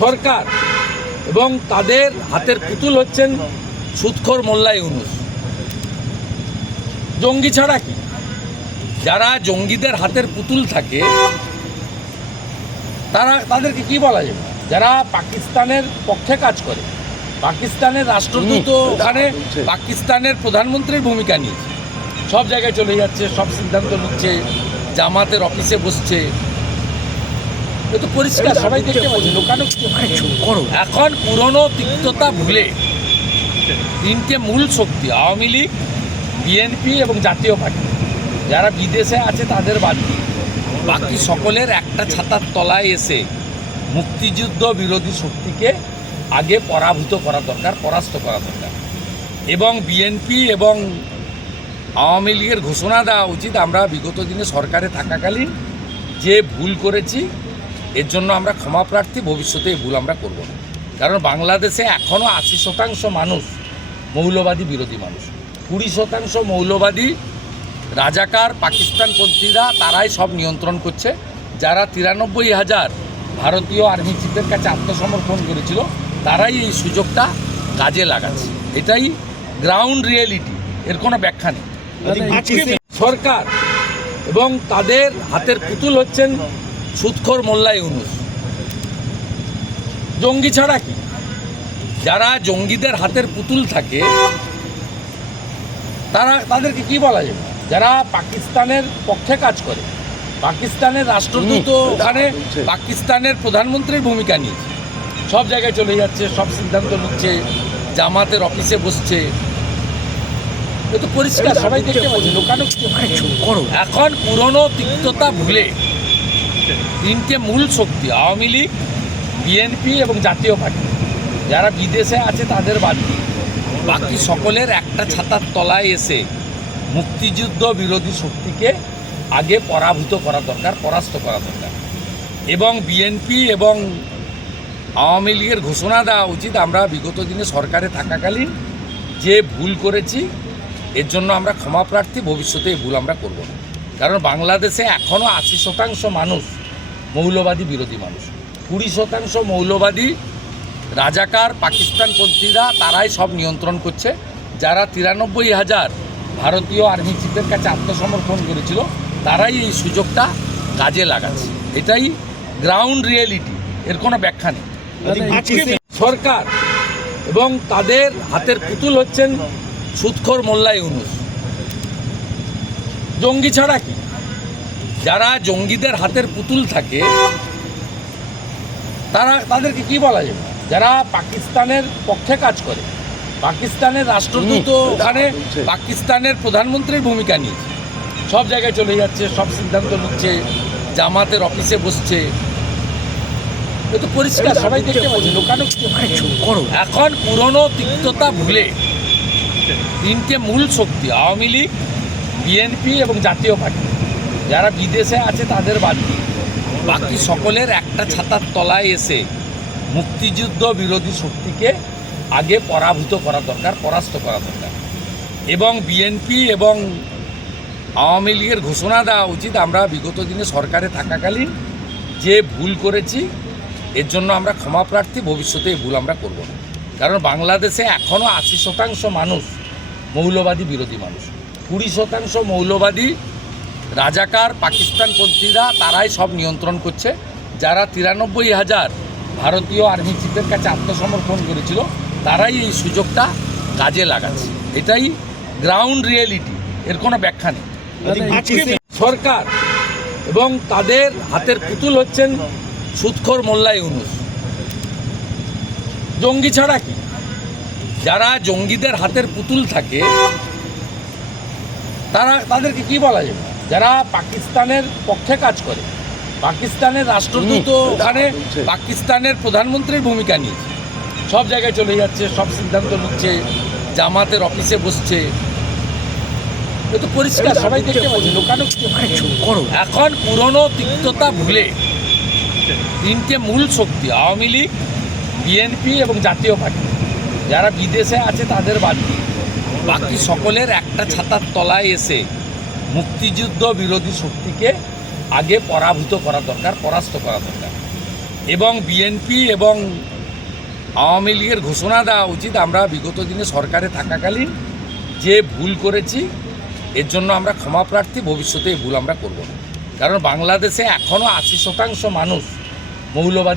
সরকার এবং তাদের হাতের পুতুল হচ্ছেন সুৎখর মোল্লা ইউনুস। জঙ্গি ছাড়া কি? যারা জঙ্গিদের হাতের পুতুল থাকে তারা তাদেরকে কি বলা যাবে যারা পাকিস্তানের পক্ষে কাজ করে পাকিস্তানের রাষ্ট্রদূত ওখানে পাকিস্তানের প্রধানমন্ত্রীর ভূমিকা নিয়েছে। সব জায়গায় চলে যাচ্ছে সব সিদ্ধান্ত নিচ্ছে জামাতের অফিসে বসছে এ তো পরিষ্কার সবাই দেখতে পাচ্ছে। লোকানো এখন পুরনো তিক্ততা ভুলে তিনটে মূল শক্তি আওয়ামী লীগ বিএনপি এবং জাতীয় পার্টি। যারা বিদেশে আছে তাদের বাদ দিয়ে। বাকি সকলের একটা ছাতার তলায় এসে মুক্তিযুদ্ধ বিরোধী শক্তিকে আগে পরাভূত করা দরকার পরাস্ত করা দরকার। এবং বিএনপি এবং আওয়ামী লীগের ঘোষণা দেওয়া উচিত। আমরা বিগত দিনে সরকারে থাকাকালীন যে ভুল করেছি এর জন্য আমরা ক্ষমা প্রার্থী ভবিষ্যতে এই ভুল আমরা করব না। কারণ বাংলাদেশে এখনও আশি শতাংশ মানুষ মৌলবাদী বিরোধী মানুষ। কুড়ি শতাংশ মৌলবাদী রাজাকার পাকিস্তান পাকিস্তানপন্থীরা তারাই সব নিয়ন্ত্রণ করছে। যারা তিরানব্বই হাজার ভারতীয় আর্মি চিফের কাছে আত্মসমর্পণ করেছিল তারাই এই সুযোগটা কাজে লাগাচ্ছে। এটাই গ্রাউন্ড রিয়েলিটি এর কোনো ব্যাখ্যা নেই। সরকার এবং তাদের হাতের পুতুল হচ্ছেন সুৎখর মোল্লা ইউনুস। জঙ্গি ছাড়া কি? যারা জঙ্গিদের হাতের পুতুল থাকে তারা তাদেরকে কি বলা যাবে যারা পাকিস্তানের পক্ষে কাজ করে পাকিস্তানের রাষ্ট্রদূত ওখানে পাকিস্তানের প্রধানমন্ত্রীর ভূমিকা নিয়েছে। সব জায়গায় চলে যাচ্ছে সব সিদ্ধান্ত নিচ্ছে জামাতের অফিসে বসছে। এ তো পরিষ্কার সবাই দেখতে পাচ্ছে। লোকানো এখন পুরনো তিক্ততা ভুলে তিনটে মূল শক্তি, আওয়ামী লীগ বিএনপি এবং জাতীয় পার্টি। যারা বিদেশে আছে, তাদের বাদ বাকি সকলের একটা ছাতার তলায় এসে মুক্তিযুদ্ধ বিরোধী শক্তিকে আগে পরাভূত করা দরকার, পরাস্ত করা দরকার। এবং বিএনপি এবং আওয়ামী লীগের ঘোষণা দেওয়া উচিত, আমরা বিগত দিনে সরকারে থাকাকালীন যে ভুল করেছি, এর জন্য আমরা ক্ষমা প্রার্থী, ভবিষ্যতে এই ভুল আমরা করব না। কারণ বাংলাদেশে এখনও আশি শতাংশ মানুষ মৌলবাদী বিরোধী মানুষ। কুড়ি শতাংশ মৌলবাদী রাজাকার পাকিস্তান পাকিস্তানপন্থীরা তারাই সব নিয়ন্ত্রণ করছে। যারা তিরানব্বই হাজার ভারতীয় আর্মি চিফের কাছে আত্মসমর্পণ করেছিল তারাই এই সুযোগটা কাজে লাগাচ্ছে। এটাই গ্রাউন্ড রিয়েলিটি এর কোনো ব্যাখ্যা নেই। সরকার এবং তাদের হাতের পুতুল হচ্ছেন সুৎখর মোল্লা ইউনুস। জঙ্গি ছাড়া কি? যারা জঙ্গিদের হাতের পুতুল থাকে তারা তাদেরকে কি বলা যাবে যারা পাকিস্তানের পক্ষে কাজ করে পাকিস্তানের রাষ্ট্রদূত ওখানে পাকিস্তানের প্রধানমন্ত্রীর ভূমিকা নিয়েছে। সব জায়গায় চলে যাচ্ছে সব সিদ্ধান্ত নিচ্ছে জামাতের অফিসে বসছে। এ তো পরিষ্কার সবাই দেখতে পাচ্ছে লোকানো এখন পুরনো তিক্ততা ভুলে তিনটে মূল শক্তি আওয়ামী লীগ বিএনপি এবং জাতীয় পার্টি। যারা বিদেশে আছে, তাদের বাদ দিয়ে বাকি সকলের একটা ছাতার তলায় এসে মুক্তিযুদ্ধ বিরোধী শক্তিকে আগে পরাভূত করা দরকার, পরাস্ত করা দরকার। এবং বিএনপি এবং আওয়ামী লীগের ঘোষণা দেওয়া উচিত, আমরা বিগত দিনে সরকারে থাকাকালীন যে ভুল করেছি, এর জন্য আমরা ক্ষমা প্রার্থী, ভবিষ্যতে এই ভুল আমরা করব না। কারণ বাংলাদেশে এখনও আশি শতাংশ মানুষ মৌলবাদী বিরোধী মানুষ। কুড়ি শতাংশ মৌলবাদী রাজাকার পাকিস্তান পাকিস্তানপন্থীরা তারাই সব নিয়ন্ত্রণ করছে। যারা তিরানব্বই হাজার ভারতীয় আর্মি চিফের কাছে আত্মসমর্পণ করেছিল তারাই এই সুযোগটা কাজে লাগাচ্ছে। এটাই গ্রাউন্ড রিয়েলিটি এর কোনো ব্যাখ্যা নেই। সরকার এবং তাদের হাতের পুতুল হচ্ছেন সুৎখর মোল্লা ইউনুস। জঙ্গি ছাড়া কি? যারা জঙ্গিদের হাতের পুতুল থাকে তারা তাদেরকে কি বলা যাবে? যারা পাকিস্তানের পক্ষে কাজ করে পাকিস্তানের রাষ্ট্রদূত ওখানে পাকিস্তানের প্রধানমন্ত্রীর ভূমিকা নিয়েছে। সব জায়গায় চলে যাচ্ছে সব সিদ্ধান্ত নিচ্ছে জামাতের অফিসে বসছে। এ তো পরিষ্কার সবাই দেখতে পাচ্ছে লোকানো এখন পুরনো তিক্ততা ভুলে তিনটে মূল শক্তি আওয়ামী লীগ বিএনপি এবং জাতীয় পার্টি যারা বিদেশে আছে তাদের বাদ দিয়ে। বাকি সকলের একটা ছাতার তলায় এসে মুক্তিযুদ্ধ বিরোধী শক্তিকে আগে পরাভূত করা দরকার, পরাস্ত করা দরকার। এবং বিএনপি এবং আওয়ামী লীগের ঘোষণা দেওয়া উচিত, আমরা বিগত দিনে সরকারে থাকাকালীন যে ভুল করেছি, এর জন্য আমরা ক্ষমা প্রার্থী, ভবিষ্যতে এই ভুল আমরা করব না। কারণ বাংলাদেশে এখনও আশি শতাংশ মানুষ মৌলবাদী